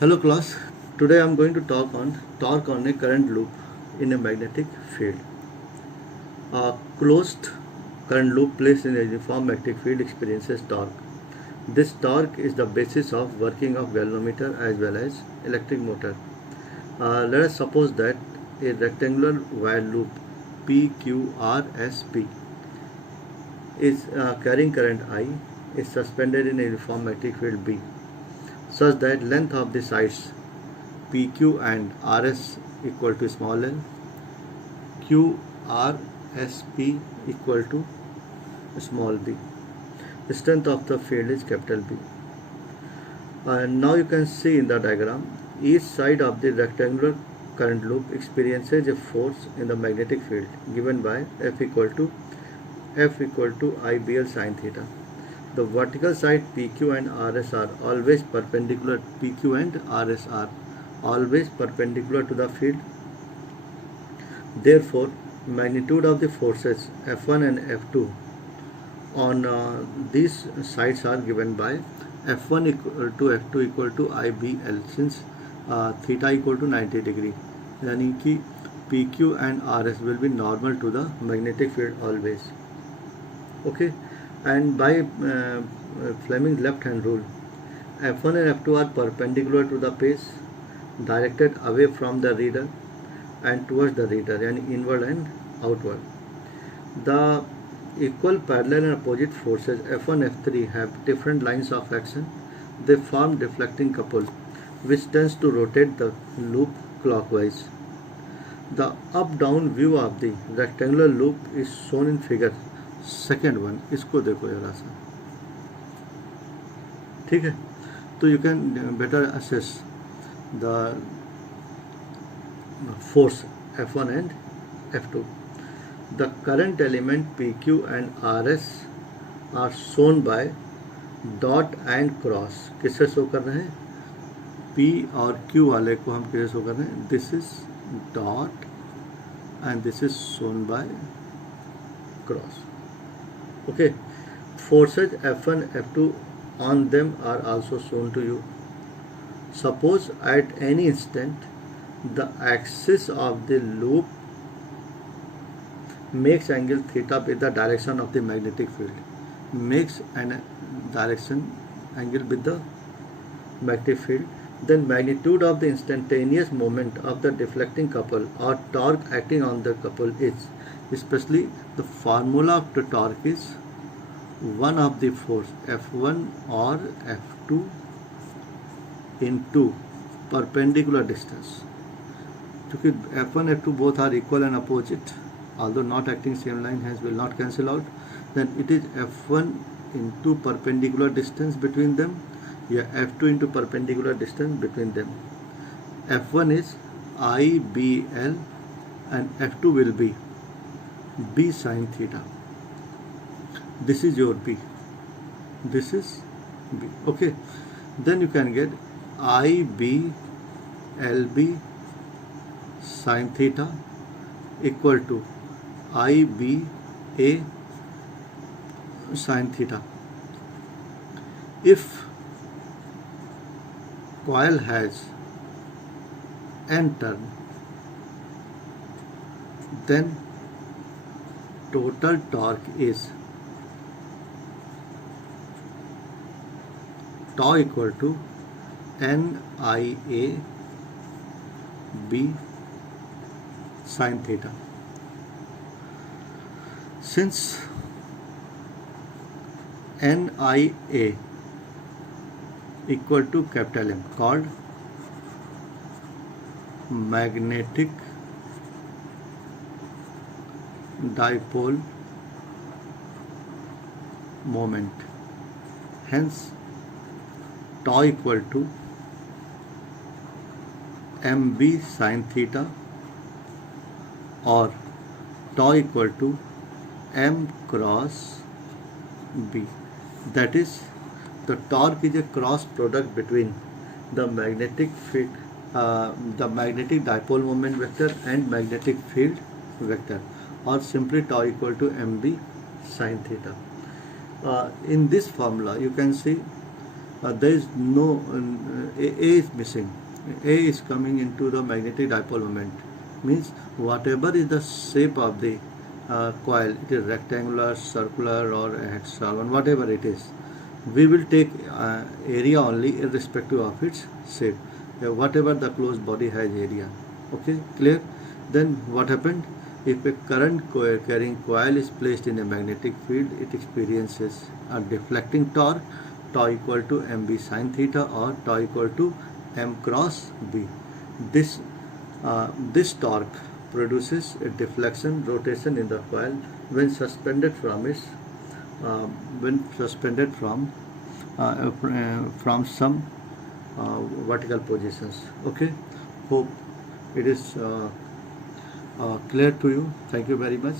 Hello class, today I am going to talk on torque on a current loop in a magnetic field. A closed current loop placed in a uniform magnetic field experiences torque. This torque is the basis of working of galvanometer as well as electric motor. Let us suppose that a rectangular wire loop PQRSP is carrying current I is suspended in a uniform magnetic field B such that length of the sides PQ and RS equal to small l, QRSP equal to small b. The strength of the field is capital B. And now you can see in the diagram, each side of the rectangular current loop experiences a force in the magnetic field given by F equal to IBL sin theta. The vertical side PQ and RS are always perpendicular. PQ and RS are always perpendicular to the field. Therefore, magnitude of the forces F1 and F2 on these sides are given by F1 equal to F2 equal to IBL since theta equal to 90 degree. यानी कि PQ and RS will be normal to the magnetic field always. Okay, and by Fleming's left hand rule, F1 and F2 are perpendicular to the face, directed away from the reader and towards the reader, yani inward and outward. The equal, parallel and opposite forces F1 F3 have different lines of action. They form deflecting couple which tends to rotate the loop clockwise. The up-down view of the rectangular loop is shown in figure second one. इसको देखो जरा सा, ठीक है? तो you can better assess the force F1 and F2. The current element PQ and RS are shown by dot and cross. किससे show कर रहे हैं? P और Q वाले को हम किससे शो कर रहे हैं? This is dot and this is shown by cross. Okay. Forces F1 F2 on them are also shown to you. Suppose at any instant the axis of the loop makes angle theta with the direction of the magnetic field, makes an direction angle with the magnetic field, then magnitude of the instantaneous moment of the deflecting couple or torque acting on the couple is, especially the formula of the torque is 1 of the force F1 or F2 into perpendicular distance. क्योंकि F1 F2 both are equal and opposite, although not acting same line, hence will not cancel out, then it is F1 into perpendicular distance between them, या F2 into perpendicular distance between them. F1 is IBL and F2 will be B sin theta. This is your B, this is B. Okay, then you can get IBLB sin theta equal to IBA sin theta. If coil has n turn, then total torque is tau equal to NIA B sin theta. Since NIA equal to capital M, called magnetic dipole moment, hence tau equal to MB sin theta or tau equal to M cross B. That is, the torque is a cross product between the magnetic field, the magnetic dipole moment vector and magnetic field vector, or simply tau equal to MB sin theta. In this formula you can see there is no A is missing. A is coming into the magnetic dipole moment, means whatever is the shape of the coil, it is rectangular, circular or hexagon, whatever it is, we will take area only irrespective of its shape. Whatever the closed body has area. Okay, clear? Then what happened? If a current carrying coil is placed in a magnetic field, it experiences a deflecting torque, tau equal to mb sin theta or tau equal to m cross b. This torque produces a deflection rotation in the coil when suspended from its when suspended from some vertical positions. Okay, hope it is clear to you. Thank you very much.